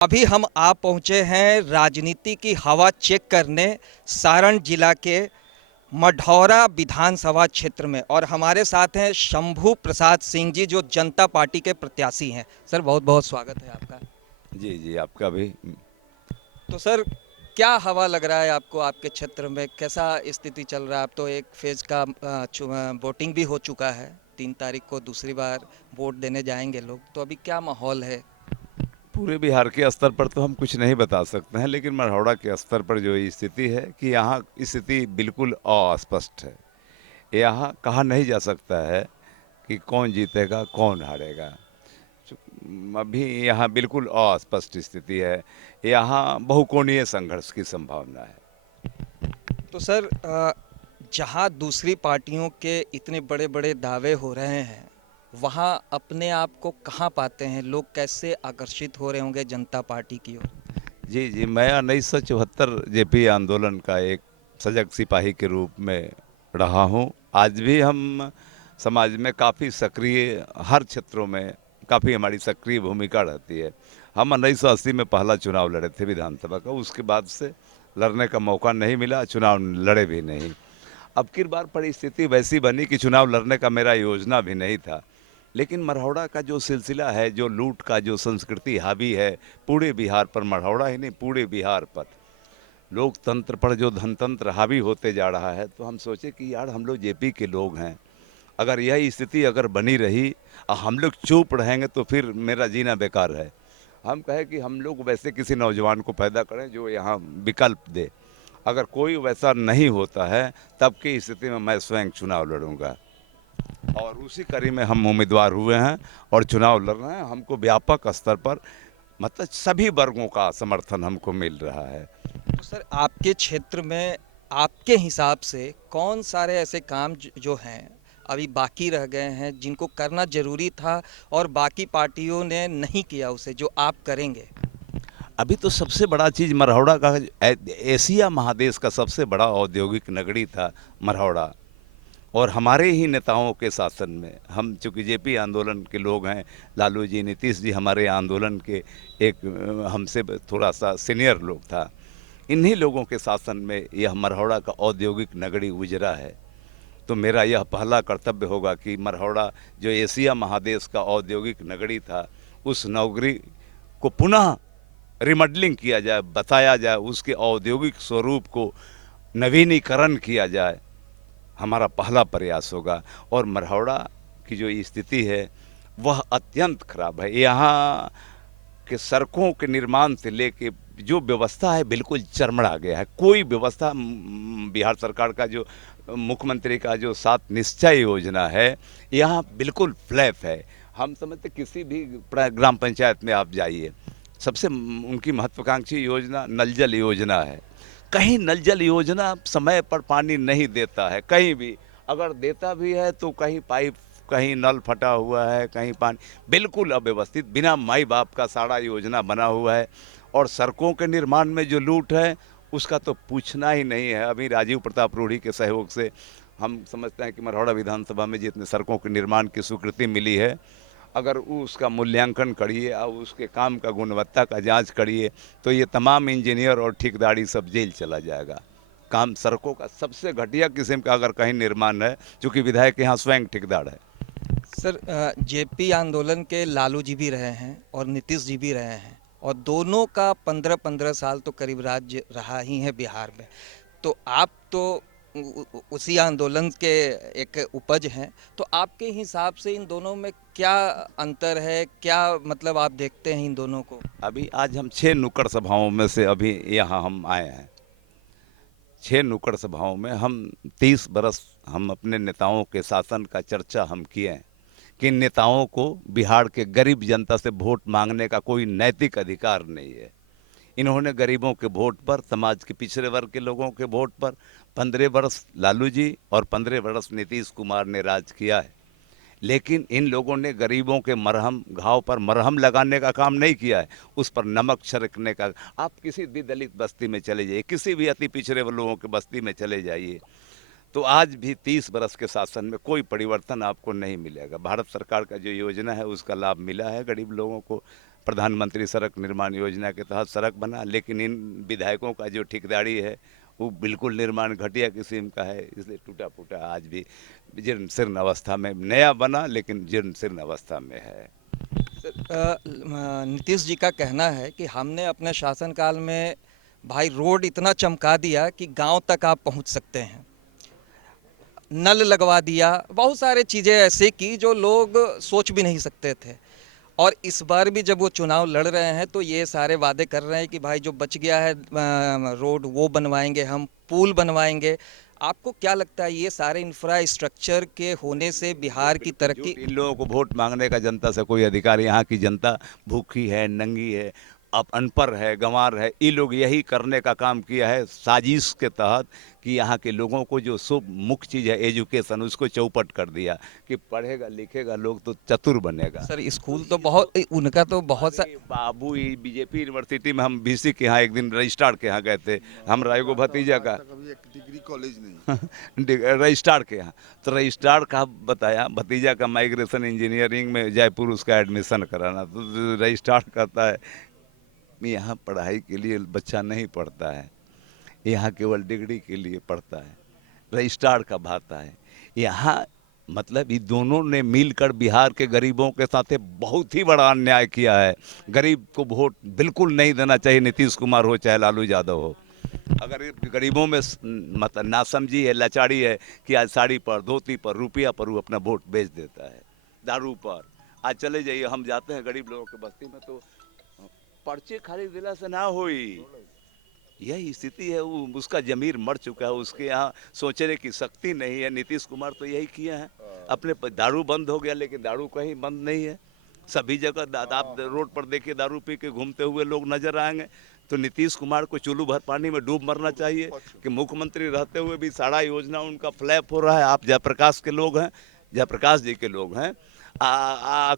अभी हम आ पहुंचे हैं राजनीति की हवा चेक करने सारण जिला के मढ़ौरा विधानसभा क्षेत्र में। और हमारे साथ हैं शंभू प्रसाद सिंह जी, जो जनता पार्टी के प्रत्याशी हैं। सर, बहुत बहुत स्वागत है आपका। जी जी, आपका भी। तो सर, क्या हवा लग रहा है आपको? आपके क्षेत्र में कैसा स्थिति चल रहा है? अब तो एक फेज का वोटिंग भी हो चुका है। 3 तारीख को दूसरी बार वोट देने जाएंगे लोग, तो अभी क्या माहौल है? पूरे बिहार के स्तर पर तो हम कुछ नहीं बता सकते हैं, लेकिन मढ़ौरा के स्तर पर जो स्थिति है कि यहाँ स्थिति बिल्कुल अस्पष्ट है। यहाँ कहा नहीं जा सकता है कि कौन जीतेगा कौन हारेगा। अभी यहाँ बिल्कुल अस्पष्ट स्थिति है। यहाँ बहुकोणीय संघर्ष की संभावना है। तो सर, जहाँ दूसरी पार्टियों के इतने बड़े बड़े दावे हो रहे हैं, वहाँ अपने आप को कहाँ पाते हैं लोग? कैसे आकर्षित हो रहे होंगे जनता पार्टी की ओर? जी जी, मैं 1974 जेपी आंदोलन का एक सजग सिपाही के रूप में रहा हूँ। आज भी हम समाज में काफ़ी सक्रिय, हर क्षेत्रों में काफ़ी हमारी सक्रिय भूमिका रहती है। हम 1980 में पहला चुनाव लड़े थे विधानसभा का, उसके बाद से लड़ने का मौका नहीं मिला, चुनाव लड़े भी नहीं। अब की बार परिस्थिति वैसी बनी कि चुनाव लड़ने का मेरा योजना भी नहीं था, लेकिन मढ़ौरा का जो सिलसिला है, जो लूट का जो संस्कृति हावी है पूरे बिहार पर, मढ़ौरा ही नहीं पूरे बिहार पर, लोकतंत्र पर जो धनतंत्र हावी होते जा रहा है, तो हम सोचे कि यार हम लोग जेपी के लोग हैं, अगर यही स्थिति अगर बनी रही और हम लोग चुप रहेंगे तो फिर मेरा जीना बेकार है। हम कहे कि हम लोग वैसे किसी नौजवान को पैदा करें जो यहाँ विकल्प दे। अगर कोई वैसा नहीं होता है तब की स्थिति में मैं स्वयं चुनाव लड़ूंगा, और उसी कड़ी में हम उम्मीदवार हुए हैं और चुनाव लड़ रहे हैं। हमको व्यापक स्तर पर, मतलब सभी वर्गों का समर्थन हमको मिल रहा है। तो सर, आपके क्षेत्र में आपके हिसाब से कौन सारे ऐसे काम जो हैं अभी बाकी रह गए हैं, जिनको करना जरूरी था और बाकी पार्टियों ने नहीं किया उसे, जो आप करेंगे? अभी तो सबसे बड़ा चीज़ मढ़ौरा का, एशिया महादेश का सबसे बड़ा औद्योगिक नगरी था मढ़ौरा, और हमारे ही नेताओं के शासन में, हम चूँकि जेपी आंदोलन के लोग हैं, लालू जी, नीतीश जी हमारे आंदोलन के एक हमसे थोड़ा सा सीनियर लोग था, इन्हीं लोगों के शासन में यह मढ़ौरा का औद्योगिक नगरी उजरा है। तो मेरा यह पहला कर्तव्य होगा कि मढ़ौरा जो एशिया महादेश का औद्योगिक नगरी था, उस नगरी को पुनः रिमॉडलिंग किया जाए, बताया जाए, उसके औद्योगिक स्वरूप को नवीनीकरण किया जाए, हमारा पहला प्रयास होगा। और मढ़ौरा की जो स्थिति है वह अत्यंत खराब है। यहाँ के सड़कों के निर्माण से लेके जो व्यवस्था है बिल्कुल चरमरा गया है। कोई व्यवस्था, बिहार सरकार का जो मुख्यमंत्री का जो 7 निश्चय योजना है, यहाँ बिल्कुल फ्लैप है। हम समझते किसी भी ग्राम पंचायत में आप जाइए, सबसे उनकी महत्वाकांक्षी योजना नल जल योजना है। कहीं नल जल योजना समय पर पानी नहीं देता है, कहीं भी अगर देता भी है तो कहीं पाइप, कहीं नल फटा हुआ है, कहीं पानी बिल्कुल अव्यवस्थित, बिना माई बाप का सारा योजना बना हुआ है। और सड़कों के निर्माण में जो लूट है उसका तो पूछना ही नहीं है। अभी राजीव प्रताप रूढ़ी के सहयोग से हम समझते हैं कि मढ़ौरा विधानसभा में जितने सड़कों के निर्माण की स्वीकृति मिली है, अगर उसका मूल्यांकन करिए और उसके काम का गुणवत्ता का जांच करिए तो ये तमाम इंजीनियर और ठेकेदारी सब जेल चला जाएगा। काम सड़कों का सबसे घटिया किस्म का अगर कहीं निर्माण है, चूँकि विधायक यहाँ स्वयं ठेकेदार है। सर, जेपी आंदोलन के लालू जी भी रहे हैं और नीतीश जी भी रहे हैं, और दोनों का 15-15 साल तो करीब राज्य रहा ही है बिहार में। तो आप तो उसी आंदोलन के एक उपज हैं। तो आपके हिसाब से इन दोनों में क्या अंतर है? क्या मतलब आप देखते हैं इन दोनों को? अभी आज हम 6 नुक्कड़ सभाओं में से अभी यहाँ हम आए हैं। 6 नुक्कड़ सभाओं में हम 30 बरस हम अपने नेताओं के शासन का चर्चा हम किए हैं कि इन नेताओं को बिहार के गरीब जनता से वोट मांगने का कोई नैतिक अधिकार नहीं है। इन्होंने गरीबों के वोट पर, समाज के पिछड़े वर्ग के लोगों के वोट पर 15 बरस लालू जी और 15 बरस नीतीश कुमार ने राज किया है, लेकिन इन लोगों ने गरीबों के मरहम घाव पर मरहम लगाने का काम नहीं किया है, उस पर नमक छिड़कने का। आप किसी भी दलित बस्ती में चले जाइए, किसी भी अति पिछड़े लोगों के बस्ती में चले जाइए, तो आज भी 30 बरस के शासन में कोई परिवर्तन आपको नहीं मिलेगा। भारत सरकार का जो योजना है उसका लाभ मिला है गरीब लोगों को, प्रधानमंत्री सड़क निर्माण योजना के तहत सड़क बना, लेकिन इन विधायकों का जो ठेकेदारी है वो बिल्कुल निर्माण घटिया किस्म का है, इसलिए टूटा फूटा आज भी जीर्ण शीर्ण अवस्था में, नया बना लेकिन जीर्ण शीर्ण अवस्था में है। नीतीश जी का कहना है कि हमने अपने शासनकाल में भाई रोड इतना चमका दिया कि गांव तक आप पहुंच सकते हैं, नल लगवा दिया, बहुत सारे चीज़ें ऐसे की जो लोग सोच भी नहीं सकते थे। और इस बार भी जब वो चुनाव लड़ रहे हैं तो ये सारे वादे कर रहे हैं कि भाई जो बच गया है रोड वो बनवाएंगे, हम पुल बनवाएंगे। आपको क्या लगता है ये सारे इंफ्रास्ट्रक्चर के होने से बिहार की तरक्की? इन लोगों को वोट मांगने का जनता से कोई अधिकार, यहाँ की जनता भूखी है, नंगी है, अब अनपढ़ है, गंवार है, ये लोग यही करने का काम किया है साजिश के तहत कि यहाँ के लोगों को जो शुभ मुख्य चीज़ है एजुकेशन, उसको चौपट कर दिया कि पढ़ेगा लिखेगा लोग तो चतुर बनेगा। सर स्कूल तो बहुत, उनका तो बहुत सा। बाबू ये बीजेपी यूनिवर्सिटी में हम बीसी के यहाँ एक दिन रजिस्ट्रार के यहाँ गए थे, हमारा एगो भतीजा का कभी एक डिग्री कॉलेज नहीं। रजिस्ट्रार के यहाँ, तो रजिस्ट्रार का बताया भतीजा का माइग्रेशन इंजीनियरिंग में जयपुर उसका एडमिशन कराना, तो रजिस्ट्रार कहता है यहाँ पढ़ाई के लिए बच्चा नहीं पढ़ता है, यहाँ केवल डिग्री के लिए पढ़ता है। रजिस्ट्रार का भाता है यहाँ, मतलब ये दोनों ने मिलकर बिहार के गरीबों के साथ बहुत ही बड़ा अन्याय किया है। गरीब को वोट बिल्कुल नहीं देना चाहिए, नीतीश कुमार हो चाहे लालू यादव हो। अगर ये गरीबों में मतलब नासमझी है, लाचारी है कि आज साड़ी पर, धोती पर, रुपया पर वो अपना वोट बेच देता है, दारू पर। आज चले जाइए, हम जाते हैं गरीब लोगों के बस्ती में तो पर्चे खाली दिला से ना हुई, यही स्थिति है। वो उसका जमीर मर चुका है, उसके यहाँ सोचने की शक्ति नहीं है। नीतीश कुमार तो यही किया है, अपने दारू बंद हो गया लेकिन दारू कहीं बंद नहीं है, सभी जगह आप रोड पर देखिए दारू पी के घूमते हुए लोग नजर आएंगे। तो नीतीश कुमार को चुल्लू भर पानी में डूब मरना चाहिए कि मुख्यमंत्री रहते हुए भी सारा योजना उनका फ्लैप हो रहा है। आप जयप्रकाश के लोग हैं, जयप्रकाश जी के लोग हैं,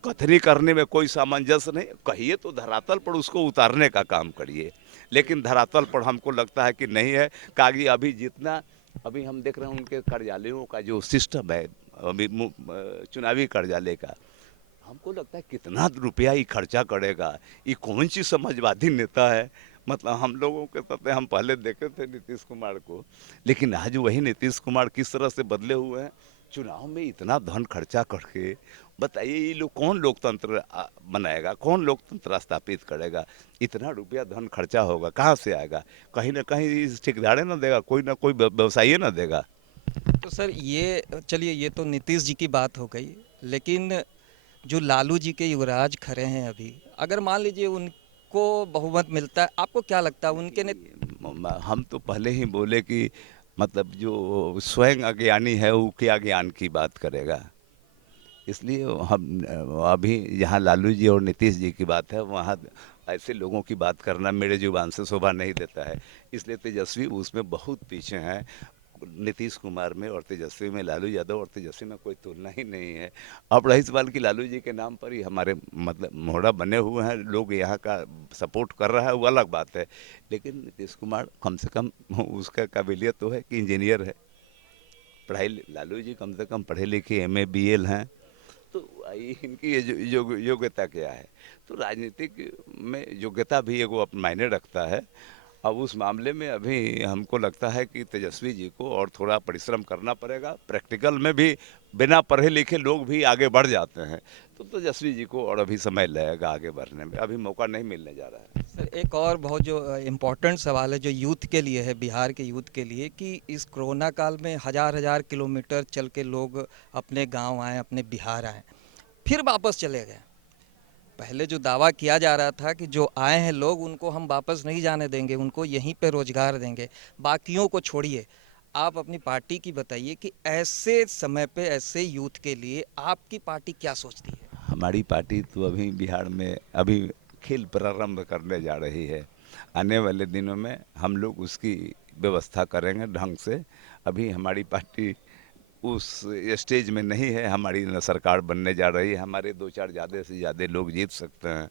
कथनी करने में कोई सामंजस्य नहीं, कहिए तो धरातल पर उसको उतारने का काम करिए, लेकिन धरातल पर हमको लगता है कि नहीं है। कागी अभी जितना अभी हम देख रहे हैं उनके कार्यालयों का जो सिस्टम है अभी चुनावी कार्यालय का, हमको लगता है कितना रुपया ये खर्चा करेगा, ये कौन सी समाजवादी नेता है। मतलब हम लोगों के साथ हम पहले देखे थे नीतीश कुमार को, लेकिन आज वही नीतीश कुमार किस तरह से बदले हुए हैं। चुनाव में इतना धन खर्चा करके बताइए ये लोग कौन लोकतंत्र बनाएगा, कौन लोकतंत्र स्थापित करेगा। इतना रुपया धन खर्चा होगा, कहाँ से आएगा? कहीं ना कहीं ठेकेदारे ना देगा, कोई ना कोई व्यवसायी ना देगा। तो सर ये चलिए, ये तो नीतीश जी की बात हो गई, लेकिन जो लालू जी के युवराज खड़े हैं अभी, अगर मान लीजिए उनको बहुमत मिलता है, आपको क्या लगता है उनके ने? हम तो पहले ही बोले कि मतलब जो स्वयं अज्ञानी है वो क्या ज्ञान की बात करेगा। इसलिए हम अभी यहाँ लालू जी और नीतीश जी की बात है, वहाँ ऐसे लोगों की बात करना मेरे जुबान से शोभा नहीं देता है। इसलिए तेजस्वी उसमें बहुत पीछे हैं, नीतीश कुमार में और तेजस्वी में, लालू यादव और तेजस्वी में कोई तुलना ही नहीं है। अब रही सवाल कि लालू जी के नाम पर ही हमारे मतलब मोहरा बने हुए हैं, लोग यहाँ का सपोर्ट कर रहा है, वो अलग बात है। लेकिन नीतीश कुमार कम से कम उसका काबिलियत तो है कि इंजीनियर है, पढ़ाई, लालू जी कम से कम पढ़े लिखे MA BL हैं, तो इनकी योग्यता क्या है? तो राजनीतिक में योग्यता भी एगो मायने रखता है। अब उस मामले में अभी हमको लगता है कि तेजस्वी जी को और थोड़ा परिश्रम करना पड़ेगा। प्रैक्टिकल में भी बिना पढ़े लिखे लोग भी आगे बढ़ जाते हैं, तो तेजस्वी जी को और अभी समय लगेगा आगे बढ़ने में, अभी मौका नहीं मिलने जा रहा है। सर एक और बहुत जो इम्पोर्टेंट सवाल है जो यूथ के लिए है, बिहार के यूथ के लिए, कि इस कोरोना काल में हज़ार हज़ार किलोमीटर चल के लोग अपने गांव आए, अपने बिहार आए, फिर वापस चले गए। पहले जो दावा किया जा रहा था कि जो आए हैं लोग उनको हम वापस नहीं जाने देंगे, उनको यहीं पे रोजगार देंगे, बाकियों को छोड़िए। आप अपनी पार्टी की बताइए कि ऐसे समय पे ऐसे यूथ के लिए आपकी पार्टी क्या सोचती है? हमारी पार्टी तो अभी बिहार में अभी खेल प्रारंभ करने जा रही है। आने वाले दिनों में हम लोग उसकी व्यवस्था करेंगे ढंग से। अभी हमारी पार्टी उस स्टेज में नहीं है, हमारी न सरकार बनने जा रही है, हमारे 2-4 ज़्यादा से ज़्यादा लोग जीत सकते हैं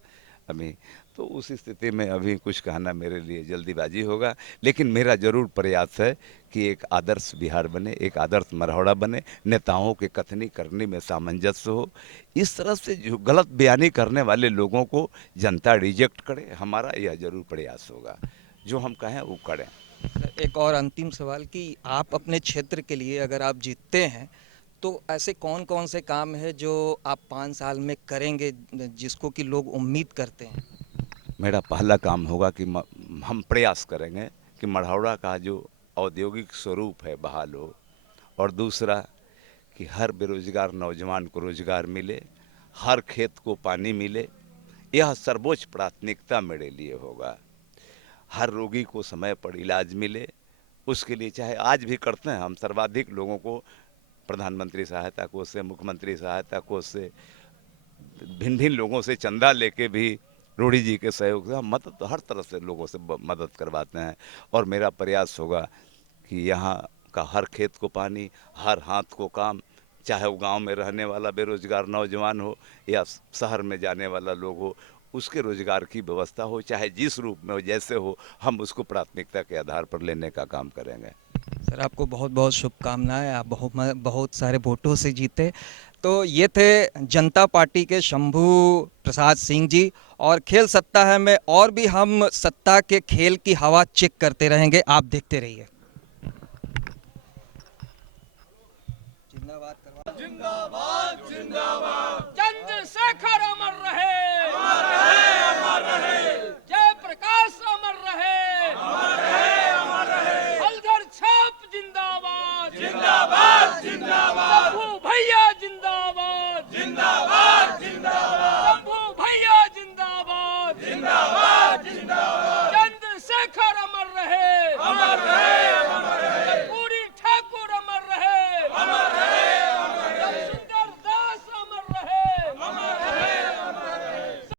अभी। तो उस स्थिति में अभी कुछ कहना मेरे लिए जल्दीबाजी होगा, लेकिन मेरा जरूर प्रयास है कि एक आदर्श बिहार बने, एक आदर्श मरहौड़ा बने, नेताओं के कथनी करनी में सामंजस्य हो। इस तरह से जो गलत बयानी करने वाले लोगों को जनता रिजेक्ट करे, हमारा यह जरूर प्रयास होगा। जो हम कहें वो करें। एक और अंतिम सवाल कि आप अपने क्षेत्र के लिए अगर आप जीतते हैं तो ऐसे कौन कौन से काम है जो आप 5 साल में करेंगे जिसको कि लोग उम्मीद करते हैं? मेरा पहला काम होगा कि हम प्रयास करेंगे कि मढ़ौरा का जो औद्योगिक स्वरूप है बहाल हो, और दूसरा कि हर बेरोजगार नौजवान को रोजगार मिले, हर खेत को पानी मिले। यह सर्वोच्च प्राथमिकता मेरे लिए होगा। हर रोगी को समय पर इलाज मिले, उसके लिए चाहे आज भी करते हैं हम, सर्वाधिक लोगों को प्रधानमंत्री सहायता कोष से, मुख्यमंत्री सहायता कोष से, भिन्न भिन्न लोगों से चंदा लेके भी, रूढ़ी जी के सहयोग से हम मदद हर तरह से लोगों से मदद करवाते हैं। और मेरा प्रयास होगा कि यहाँ का हर खेत को पानी, हर हाथ को काम, चाहे वो गांव में रहने वाला बेरोजगार नौजवान हो या शहर में जाने वाला लोग हो, उसके रोजगार की व्यवस्था हो, चाहे जिस रूप में हो, जैसे हो, हम उसको प्राथमिकता के आधार पर लेने का काम करेंगे। सर आपको बहुत बहुत शुभकामनाएं, आप बहुत सारे वोटों से जीते। तो ये थे जनता पार्टी के शंभू प्रसाद सिंह जी। और खेल सत्ता है में और भी हम सत्ता के खेल की हवा चेक करते रहेंगे, आप देखते रहिए। जिंदाबाद करवा जिंदाबाद जिंदाबाद चंद्रशेखर अमर रहे, अमर रहे।